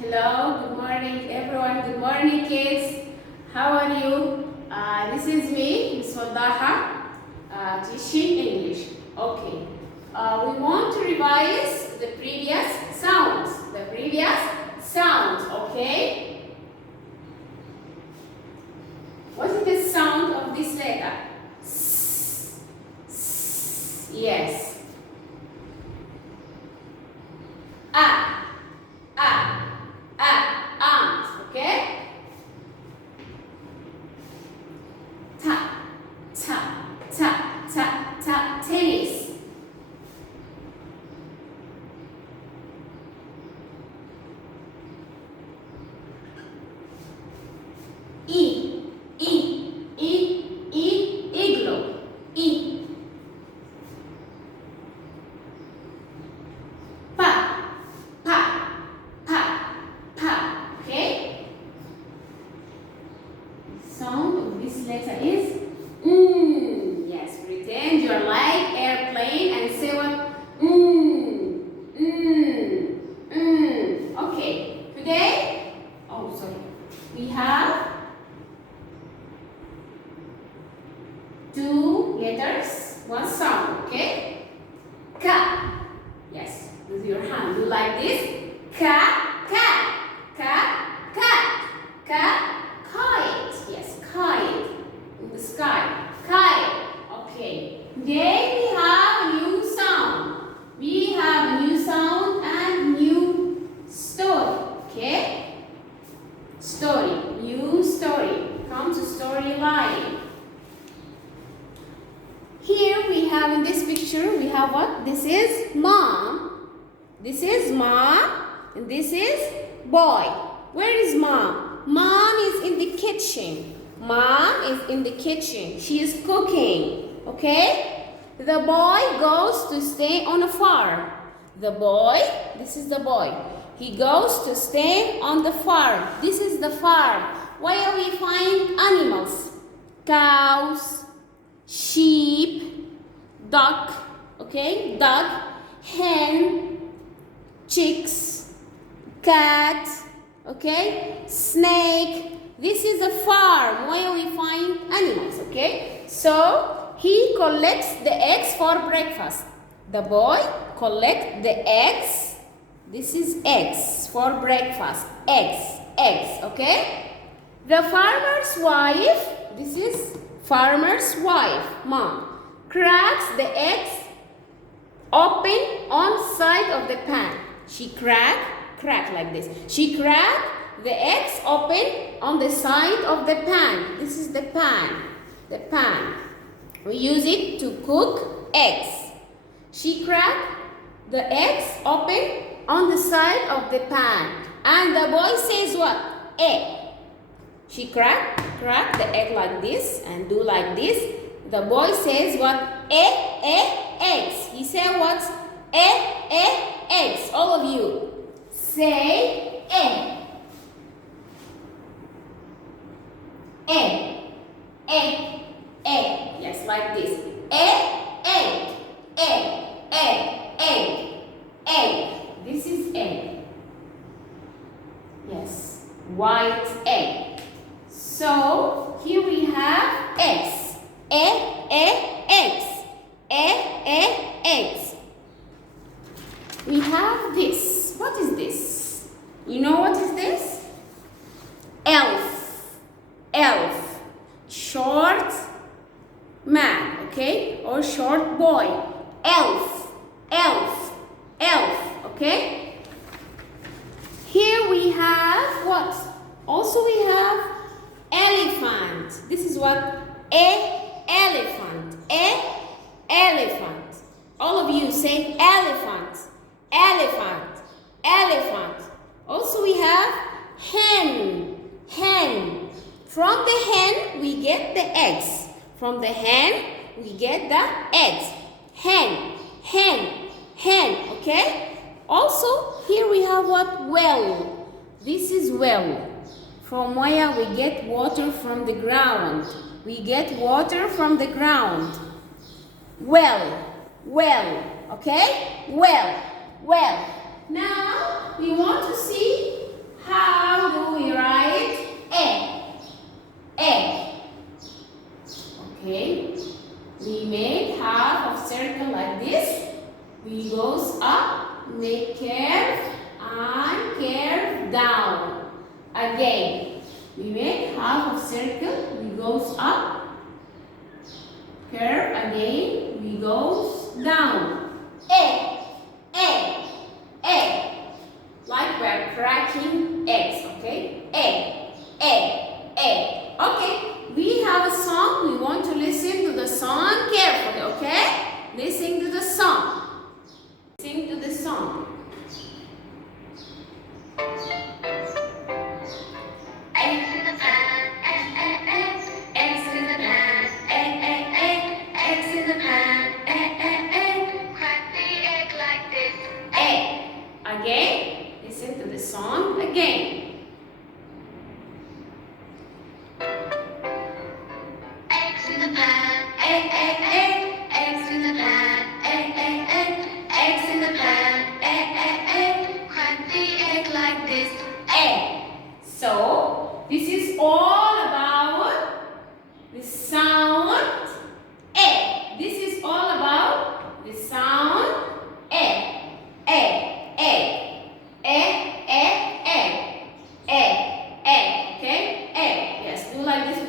Hello, good morning everyone. Good morning kids. How are you? This is me, Miss Wadaha, teaching English. Okay. We want to revise the previous sounds. Okay? What is the sound of this letter? S, s, yes. Ant, okay? Tennis. Igloo. Pa, okay? The sound of this letter is Yes, pretend you're like airplane and say what? Okay, today, we have two letters, one sound, okay? Ka. Yes, with your hand, do like this. Ka. Kite. Yes, kite. In the sky. Kite. Okay. Today we have a new sound. We have a new sound and new story. Okay? Story. New story. Come to storyline. Here we have in this picture, we have what? This is mom. This is mom. And this is boy. Where is mom? Mom is in the kitchen. Mom is in the kitchen. She is cooking. Okay? The boy goes to stay on a farm. The boy, this is the boy. He goes to stay on the farm. This is the farm. Where we find animals. Cows, sheep, duck, okay? Duck, hen, chicks, cat, okay? Snake. This is a farm where we find animals, okay? So, he collects the eggs for breakfast. The boy collects the eggs. This is eggs for breakfast. Eggs, okay? The farmer's wife, this is farmer's wife, mom, cracks the eggs open on side of the pan. She crack like this. She crack the eggs open on the side of the pan. This is the pan. We use it to cook eggs. She crack the eggs open on the side of the pan. And the boy says what? Egg. She crack the egg like this and do like this. The boy says what? Eggs. He said what? Eggs. All of you say egg. Yes, like this. Egg. This is egg. Yes, white egg. So here we have eggs. Eggs. We have this. What is this? You know what is this? Elf. Short man, okay? Or short boy. Elf. Okay? Here we have what? Also we have elephant. This is what? Elephant. All of you say elephant. Also we have hen. From the hen we get the eggs. From the hen we get the eggs. Hen. Okay? Also here we have what? Well. This is well. From where we get water from the ground. We get water from the ground. Well. Okay? Well. Now we want to see down. Again, we make half of circle, we goes up, curve again, we goes down. Egg, egg, egg. Like we're cracking eggs, okay? Egg, egg, egg. Okay, we have a song. We want to listen to the song carefully, okay? Listen to the song. Listen to the song. Eggs in the pan, egg, egg, egg. Eggs in the pan, egg, egg, egg. Eggs in the pan, egg, egg, egg. Crack the egg like this. Egg. Again, listen to the song again. Eggs in the pan, egg, egg, egg. Eggs in the pan, egg, egg, egg. Eggs in the pan, egg, egg, egg. Crack the egg like this. Egg. So, this is all about the sound egg. This is all about the sound egg. Egg, egg, egg, egg, egg, egg, egg. Okay, egg. Yes, do like this.